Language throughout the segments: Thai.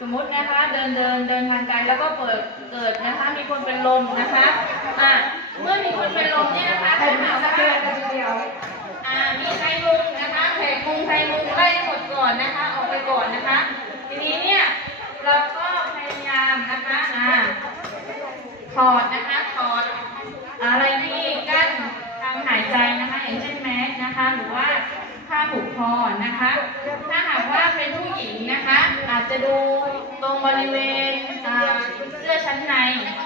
สมมตินเดินเดินทางไกลแล้วก็เปิดเกิดนะคะ มีคนเป็นลมนะคะอะเมื่อมีคนเป็นลมเนี่ยนะคะถ้าหากว่าอ่ามีไทยมุงนะคะแผกมุงไทยมุงไล่หมดก่อนนะคะ ออกไปก่อนนะคะ ทีนี้เนี่ยเราก็พยายามนะคะอ่าถอดนะคะถอดอะไรที่กั้นทางหายใจนะคะอย่างเช่นแมสนะคะหรือว่า ผ้าผูกคอนะคะ ถ้าหากว่าเป็นผู้หญิงนะคะ อาจจะดูตรงบริเวณเสื้อชั้นใน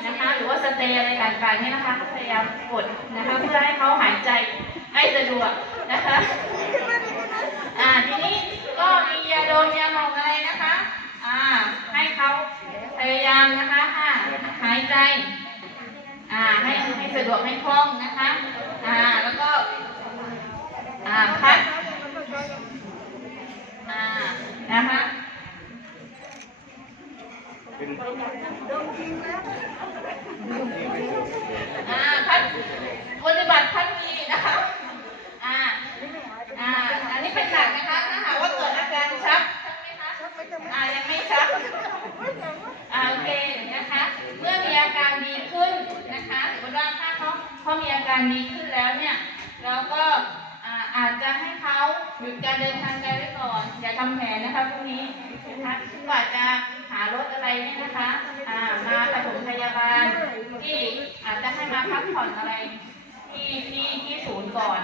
นะคะ หรือว่าสเตย์อะไรต่างๆเนี่ยนะคะพยายามกดนะคะเพื่อให้เขาหายใจให้สะดวกนะคะอ่าทีนี้ก็มียาดมยาหมองอะไรนะคะอ่าให้เขาพยายามนะคะอ่าหายใจอ่าให้ให้สะดวกให้คล่องนะคะอ่าแล้วก็อ่าพัดอ่า นะคะ อ่าพัดปฏิบัติพัดวีนะคะอ่าอ่าอันนี้เป็นหนักนะคะ ถ้าหากว่าเกิดอาการชักชักไหมคะอ่ายังไม่ชักอ่าโอเคนะคะ เมื่อมีอาการดีขึ้นนะคะสมมติว่าถ้าเขาเขามีอาการดีขึ้นแล้วเนี่ยเราก็อาจจะให้เขาหยุดการเดินทางไกลไว้ก่อนอย่าทำแผลนะคะพวกนี้นะคะหารถอะไรเนี่ยนะคะ อ่า มาปฐมพยาบาล ที่อาจจะให้มาพักผ่อนอะไรที่ที่ที่ศูนย์ก่อน